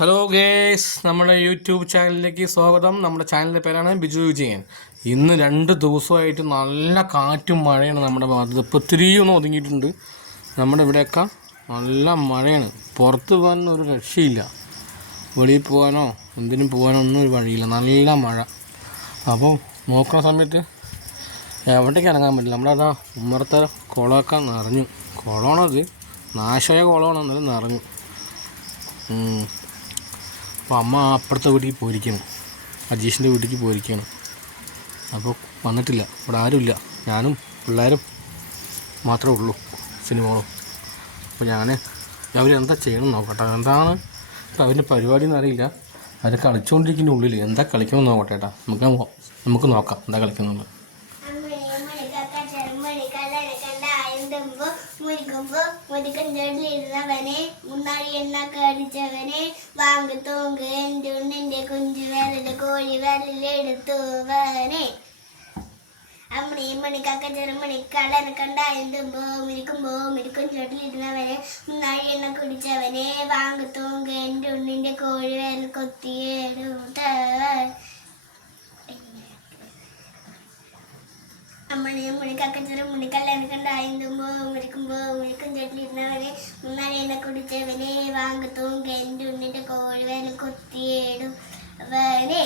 Hello guys, നമ്മുടെ YouTube ചാനലിലേക്ക് സ്വാഗതം. നമ്മുടെ ചാനലിൻ്റെ പേരാണ് ബിജു വിജയൻ. ഇന്ന് 2 ദിവസമായിട്ട് നല്ല കാറ്റും മഴയാണ് നമ്മുടെ ഭാഗത്ത്. ഇപ്പോൾ ഇത്തിരി ഒന്ന് ഒതുങ്ങിയിട്ടുണ്ട്. നമ്മുടെ ഇവിടെയൊക്കെ നല്ല മഴയാണ്. പുറത്ത് പോകാൻ ഒരു രക്ഷയില്ല. വെളിയിൽ പോകാനോ എന്തിനും പോകാനോ ഒന്നും ഒരു വഴിയില്ല. നല്ല മഴ. അപ്പോൾ നോക്കുന്ന സമയത്ത് എവിടേക്ക് ഇറങ്ങാൻ പറ്റില്ല. നമ്മുടെ അതാ ഉമ്മറത്തെ കുളമൊക്കെ നിറഞ്ഞു. കുളമാണത്, നാശമായ കുളമാണ്, എന്നാലും നിറഞ്ഞു. അപ്പോൾ അമ്മ അപ്പുറത്തെ വീട്ടിൽ പോയിരിക്കണം, അജീഷിൻ്റെ വീട്ടിലേക്ക് പോയിരിക്കണം. അപ്പോൾ വന്നിട്ടില്ല. ഇവിടെ ആരുമില്ല, ഞാനും പിള്ളേരും മാത്രമേ ഉള്ളൂ, സിനിമകളും. അപ്പോൾ അവരെന്താ ചെയ്യണം നോക്കട്ടെ. എന്താണ് ഇപ്പം അവരുടെ പരിപാടി എന്നറിയില്ല. അവർ കളിച്ചുകൊണ്ടിരിക്കുന്ന ഉള്ളിൽ എന്താ കളിക്കണമെന്ന് നോക്കട്ടെ ഏട്ടാ. നമുക്ക് നോക്കാം എന്താ കളിക്കുന്നുള്ളത്. മുരിക്കഞ്ചോട്ടിലിരുന്നവനെ മുന്നാടി എണ്ണൊക്കെ അടിച്ചവനെ വാങ്ങി തൂങ്ക് എൻ്റെ ഉണ്ണിൻ്റെ കുഞ്ചു വിരല് കോഴി വിരലെടുത്തുവനെ അമ്മണിക്കക്ക ചെറുമണി കടന് കണ്ടായുമ്പോ മുരിക്കഞ്ചോട്ടിലിരുന്നവനെ മുന്നാടി എണ്ണ കുടിച്ചവനെ വാങ്ങി തൂങ്ക് എൻ്റെ ഉണ്ണിൻ്റെ കോഴി വിരൽ കൊത്തിയെടുത്തവൻ അമ്മണിക്കക്കച്ചെറു മുണിക്കല്ലാണ് കണ്ടായുമ്പോ മുരിക്കഞ്ചോട്ടിലിരുന്നവനെ മുന്നാടി എണ്ണ കുടിച്ചവനെ വാങ്ങി തൂങ്ക് എൻ്റെ ഉണ്ണിൻ്റെ കോഴി വിരൽ കൊത്തിയെടുവനെ